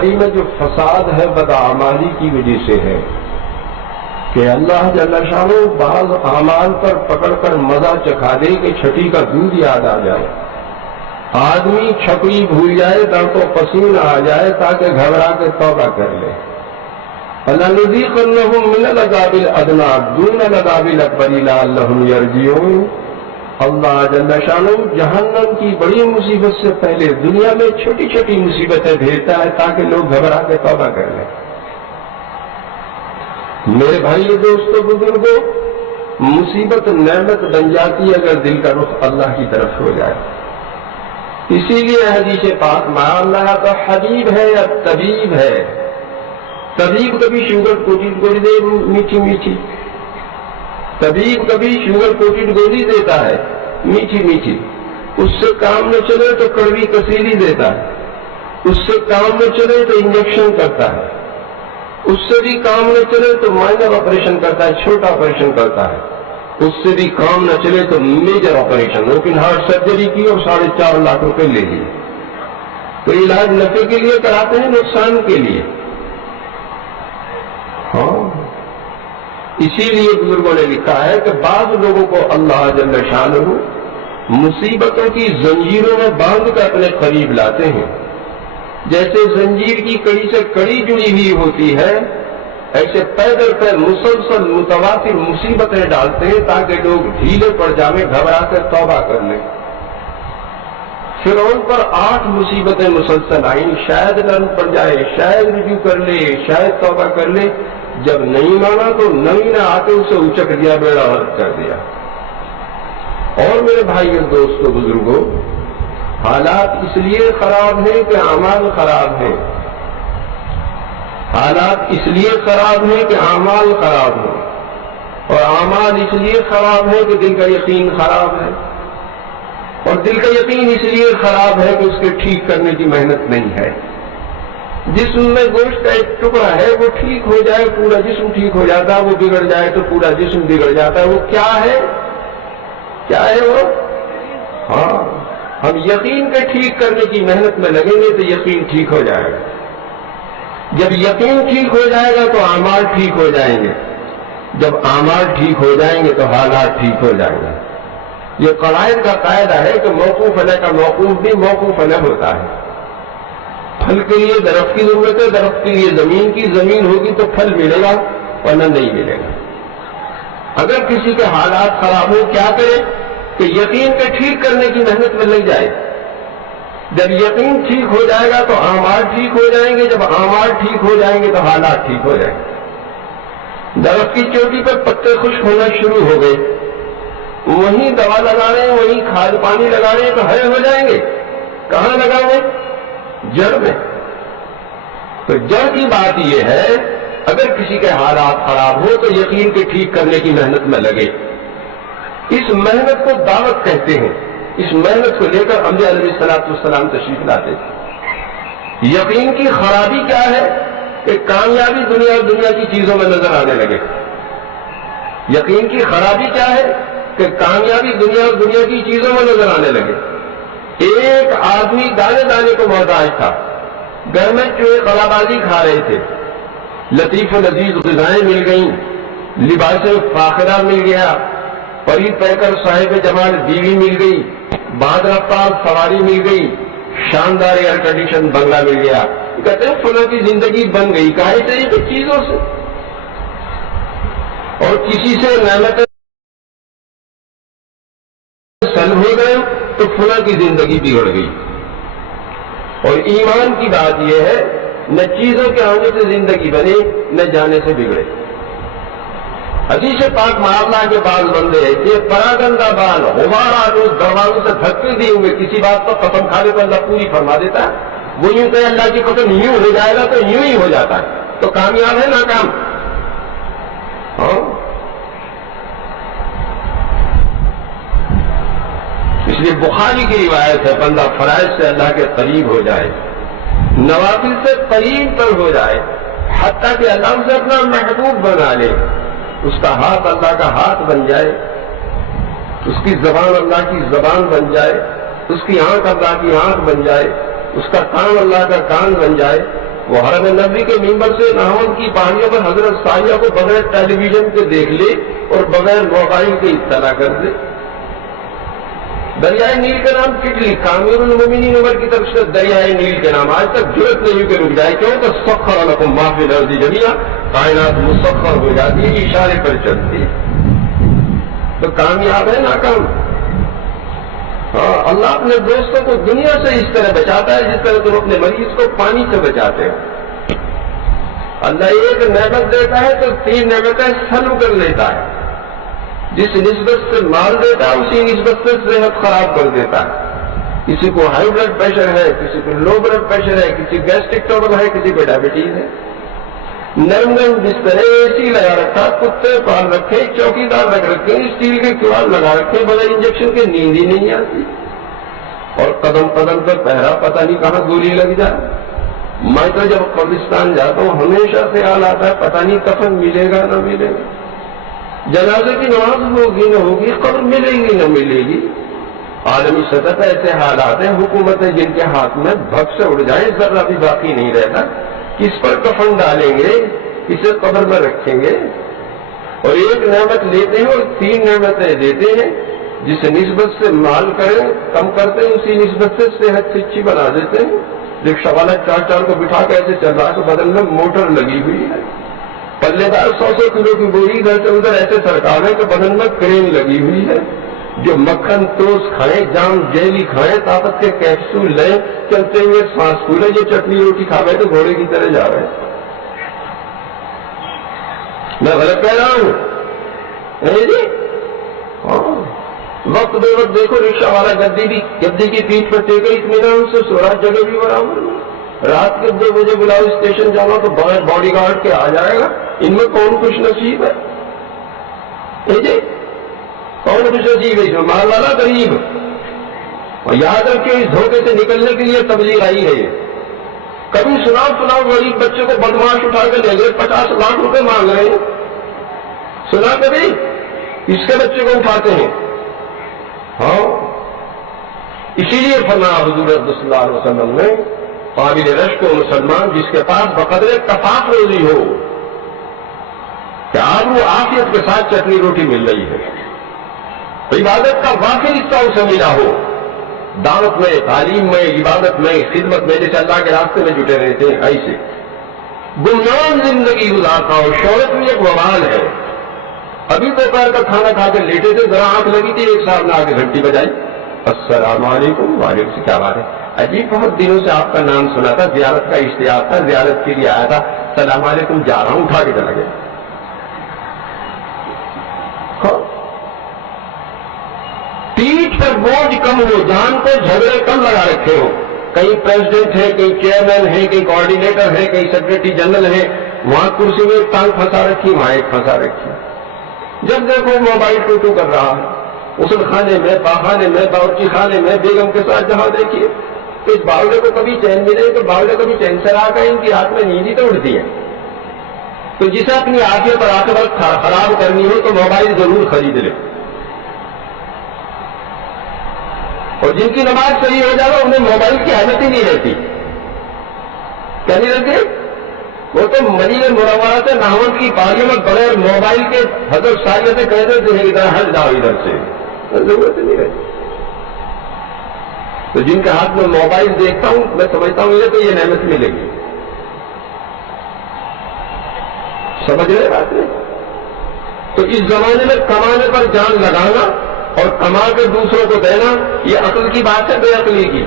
بشری میں جو فساد ہے بدعمالی کی وجہ سے ہے کہ اللہ جل شانہ بعض اعمال پر پکڑ کر مزہ چکھا دے کہ چھٹی کا دودھ یاد آ جائے، آدمی چھپڑی بھول جائے، دانتوں پسینہ آ جائے تاکہ گھبرا کے توبہ کر لے۔ فَلَنُذِيقَنَّهُم مِّنَ الْعَذَابِ الْأَدْنَىٰ دُونَ الْعَذَابِ الْأَكْبَرِ لَعَلَّهُمْ يَرْجِعُونَ۔ اللہ جل شانہ جہنم کی بڑی مصیبت سے پہلے دنیا میں چھوٹی چھوٹی مصیبتیں بھیجتا ہے تاکہ لوگ گھبرا کے توبہ کر لیں۔ میرے بھائی دوستو بزرگوں، مصیبت نعمت بن جاتی ہے اگر دل کا رخ اللہ کی طرف ہو جائے۔ اسی لیے حدیث پاک میں اللہ کا حبیب ہے یا طبیب ہے۔ طبیب کبھی شوگر کوٹڈ گولی دے میٹھی میٹھی، طبیب کبھی شوگر کوٹڈ گولی دیتا ہے میٹھی میٹھی، اس سے کام نہ چلے تو کڑوی کسیلی دیتا ہے، اس سے کام نہ چلے تو انجیکشن کرتا ہے، اس سے بھی کام نہ چلے تو مائنر آپریشن کرتا ہے، چھوٹا آپریشن کرتا ہے، اس سے بھی کام نہ چلے تو major operation open heart surgery کی اور 4.5 لاکھ روپے لے لیے۔ تو علاج نفع کے لیے کراتے ہیں نقصان کے لیے؟ ہاں، اسی لیے بزرگوں نے لکھا ہے کہ بعض لوگوں کو اللہ جل شانہ مصیبتوں کی زنجیروں میں باندھ کر اپنے قریب لاتے ہیں۔ جیسے زنجیر کی کڑی سے کڑی جڑی ہوئی ہوتی ہے، ایسے پیدل پہ مسلسل متواتر مصیبتیں ڈالتے ہیں تاکہ لوگ ڈھیلے پڑ جائیں، گھبرا کر توبہ کر لیں۔ فرعون پر 8 مصیبتیں مسلسل آئیں، شاید نرم پڑ جائے، شاید رجوع کر لے، شاید توبہ کر لے، جب نہیں مانا تو نئی نہ آتے اسے اچک دیا، بیڑا غرق کر دیا۔ اور میرے بھائیوں دوستوں بزرگوں، حالات اس لیے خراب ہیں کہ اعمال خراب ہیں، حالات اس لیے خراب ہیں کہ اعمال خراب ہیں، اور اعمال اس لیے خراب ہیں کہ دل کا یقین خراب ہے، اور دل کا یقین اس لیے خراب ہے کہ اس کے ٹھیک کرنے کی محنت نہیں ہے۔ جسم میں گوشت کا ایک ٹکڑا ہے، وہ ٹھیک ہو جائے پورا جسم ٹھیک ہو جاتا ہے، وہ بگڑ جائے تو پورا جسم بگڑ جاتا ہے۔ وہ کیا ہے؟ کیا ہے وہ؟ ہاں، ہم یقین کے ٹھیک کرنے کی محنت میں لگیں گے تو یقین ٹھیک ہو جائے گا۔ جب یقین ٹھیک ہو جائے گا تو اعمال ٹھیک ہو جائیں گے، جب اعمال ٹھیک ہو جائیں گے تو حالات ٹھیک ہو جائیں گے۔ یہ قواعد کا قاعدہ ہے کہ موقوف علیہ کا موقوف بھی موقوف علیہ ہوتا ہے۔ پھل کے لیے درخت کی ضرورت ہے، درخت کے لیے زمین کی، زمین ہوگی تو پھل ملے گا ورنہ نہیں ملے گا۔ اگر کسی کے حالات خراب ہو کیا کرے کہ یقین کے ٹھیک کرنے کی محنت میں لگ جائے۔ جب یقین ٹھیک ہو جائے گا تو اعمال ٹھیک ہو جائیں گے، جب اعمال ٹھیک ہو جائیں گے تو حالات ٹھیک ہو جائیں گے۔ درخت کی چوٹی پر پتے خشک ہونا شروع ہو گئے، وہیں دوا لگا رہے ہیں، وہیں کھاد پانی لگا رہے ہیں تو ہرے ہو جائیں گے۔ کہاں لگائیں گے؟ جڑ میں۔ تو جڑ کی بات یہ ہے، اگر کسی کے حالات خراب ہو تو یقین کے ٹھیک کرنے کی محنت میں لگے۔ اس محنت کو دعوت کہتے ہیں۔ اس محنت کو لے کر انبیاء علیہ السلام تشریف لاتے تھے۔ یقین کی خرابی کیا ہے کہ کامیابی دنیا کی چیزوں میں نظر آنے لگے۔ یقین کی خرابی کیا ہے کہ کامیابی دنیا کی چیزوں میں نظر آنے لگے۔ ایک آدمی دانے دانے کو محتاج تھا، گھر میں چوہے قلابازی کھا رہے تھے، لطیف و لذیذ غذائیں مل گئیں، لباس فاخرہ مل گیا، پری پیکر صاحب جمال بیوی مل گئی، باد رفتار سواری مل گئی، شاندار ایئر کنڈیشن بنگلہ مل گیا۔ کہتے ہیں فلاں کی زندگی بن گئی، کہاں سے؟ یہ چیزوں سے۔ اور کسی سے نعمتیں سلب ہو گئے تو فلاں کی زندگی بگڑ گئی۔ اور ایمان کی بات یہ ہے، نہ چیزوں کے آنے سے زندگی بنے نہ جانے سے بگڑے۔ حدیث پاک میں اللہ کے بعض بندے کہ پراگندہ بال غبار آلود دروازوں سے دھکے دیے ہوئے کسی بات پر قسم کھانے پر اللہ پوری فرما دیتا ہے، وہ یوں کہ اللہ کی قسم یوں ہو جائے گا تو یوں ہی ہو جاتا ہے، تو کامیاب ہے ناکام؟ ہاں، اس لیے بخاری کی روایت ہے، بندہ فرائض سے اللہ کے قریب ہو جائے، نوافل سے قریب تر ہو جائے، حتیٰ کہ اللہ سے اپنا محبوب بنا لے، اس کا ہاتھ اللہ کا ہاتھ بن جائے، اس کی زبان اللہ کی زبان بن جائے، اس کی آنکھ اللہ کی آنکھ بن جائے، اس کا کان اللہ کا کان بن جائے، وہ حرم نبی کے ممبر سے نہاون کی پہاڑیوں پر حضرت سایہ کو بغیر ٹیلی ویژن کے دیکھ لے اور بغیر موبائل کے اطلاع کر دے. دریائے نیل کا نام کٹلی کامر المومنین عمر کی طرف سے دریائے نیل کے نام آج تک ضرورت نہیں کہ رک جائے. کیوں کہ سخر لکم ما فی الارض جمیعا، کائنات مسخر ہو جاتی ہے، اشارے پر چلتی ہے. تو کامیاب ہے ناکام؟ ہاں، اللہ اپنے دوستوں کو دنیا سے اس طرح بچاتا ہے جس طرح تم اپنے مریض کو پانی سے بچاتے ہو. اللہ ایک نعمت دیتا ہے تو 3 نعمتیں سلب کر لیتا ہے. جس نسبت سے مال دیتا ہے اسی نسبت سے صحت خراب کر دیتا ہے. کسی کو ہائی بلڈ پریشر ہے، کسی کو لو بلڈ پریشر ہے، کسی گیسٹرک ٹربل ہے، کسی کو ڈائبٹیز ہے. نرم نرم بستر اے سی لگا رکھا، کتے پال رکھے، چوکیدار رکھ رکھے، اسٹیل کے کیوار لگا رکھے، بغیر انجیکشن کے نیند ہی نہیں آتی. اور قدم قدم پر پہرا، پتہ نہیں کہاں گولی لگ جائے. میں تو جب قبرستان جاتا ہوں ہمیشہ خیال آتا ہے پتہ نہیں کفن ملے گا نہ ملے گا، جنازے کی نماز ہوگی نہ ہوگی، قبر ملے گی نہ ملے گی. عالمی سطح پر ایسے حالات ہیں، حکومتیں جن کے ہاتھ میں بھگ سے اڑ جائیں ذرا بھی باقی نہیں رہتا. کس پر کفن ڈالیں گے، کسے قبر میں رکھیں گے. اور ایک نعمت لیتے ہیں اور 3 نعمتیں دیتے ہیں. جس نسبت سے مال کریں کم کرتے ہیں اسی نسبت سے صحت اچھی بنا دیتے ہیں. رکشہ والا 4 کو بٹھا کے ایسے چل رہا ہے تو بدن میں موٹر لگی ہوئی ہے. پلے دار 100 کلو کی بوری ادھر سے ادھر ایسے سرکار ہے کہ بدن میں کرین لگی ہوئی ہے. جو مکھن ٹوس کھائیں، جام جیلی کھائیں، طاقت کے کیپسول لیں، چلتے ہوئے سانس پھولیں. جو چٹنی روٹی کھا رہے تو گھوڑے کی طرح جا رہے ہیں. میں غلط کہہ رہا ہوں جی؟ ہاں، وقت بے وقت دیکھو رکشہ والا گدی کی پیٹھ پر ٹیکے اطمینان سے سو رہا، جگہ بھی برابر. رات کے 2 بجے بلاؤ اسٹیشن جانا تو باڈی گارڈ کے آ جائے گا. ان میں کون خوش نصیب ہے جی؟ کون خوش نصیب ہے؟ جو مال والا غریب. اور یاد رکھیں اس دھوکے سے نکلنے کے لیے تبلیغ آئی ہے. کبھی سناؤ غریب بچے کو بدماش اٹھا کے لے گئے 50 لاکھ روپے مانگ رہے ہیں. سنا کبھی؟ اس کے بچے کو اٹھاتے ہیں. ہاں، اسی لیے فرمایا حضور صلی اللہ علیہ وسلم نے قابل رشک و مسلمان جس کے پاس بقدر کفاف روزی ہو کہ آج وہ عافیت کے ساتھ چٹنی روٹی مل رہی ہے، عبادت کا واقعی حصہ اسے ملا ہو، دعوت میں، تعلیم میں، عبادت میں، خدمت میں، جیسے اللہ کے راستے میں جٹے رہتے ہیں ایسے گمنام زندگی گزارتا ہو. شہرت بھی ایک وبال ہے. ابھی دوپہر کا کھانا کھا کے لیٹے تھے، ذرا آنکھ لگی تھی، ایک صاحب نے آ کے گھنٹی بجائی. السلام علیکم. وعلیکم سے کیا بات ہے؟ اجی بہت دنوں سے آپ کا نام سنا تھا، زیارت کا اشتہار تھا، زیارت کے لیے آیا تھا. السلام علیکم، جا رہا ہوں. اٹھا کے چلا گیا. پیٹھ پر بوجھ کم ہو، جان کو جھگڑے کم لگا رکھے ہو. کئی پریزیڈنٹ ہے، کئی چیئرمین ہے، کئی کوآرڈینیٹر ہے، کئی سیکرٹری جنرل ہے. وہاں کرسی میں ایک ٹانگ پھنسا رکھی، وہاں ایک پھنسا رکھی. جب دیکھو موبائل ٹوٹو کر رہا ہے. غسل خانے میں، پاخانے میں، باورچی خانے میں، بیگم کے ساتھ جہاں دیکھیے. تو اس باولے کو کبھی چین ملے تو باولے کبھی چین سے آ گئے، ان کی رات میں نیند ہی تو اڑتی ہے. تو جسے اپنی عافیت اور عاقبت خراب کرنی ہو تو موبائل ضرور خرید لے. اور جن کی نماز صحیح ہو جائے انہیں موبائل کی اہمیت ہی نہیں رہتی. کیا نہیں رہتی؟ وہ تو مدینہ منورہ سے نہاون کی پہاڑیوں میں بغیر موبائل کے حضرت سایہ سے کہہ دیتے ہیں ادھر ہٹ جاؤ ادھر سے، ضرورت نہیں رہتی. تو جن کے ہاتھ میں موبائل دیکھتا ہوں میں سمجھتا ہوں یہ تو یہ نعمت ملے گی. سمجھ رہے بات نہیں؟ تو اس زمانے میں کمانے پر جان لگانا اور کما کے دوسروں کو دینا یہ عقل کی بات ہے، بے عقلی کی.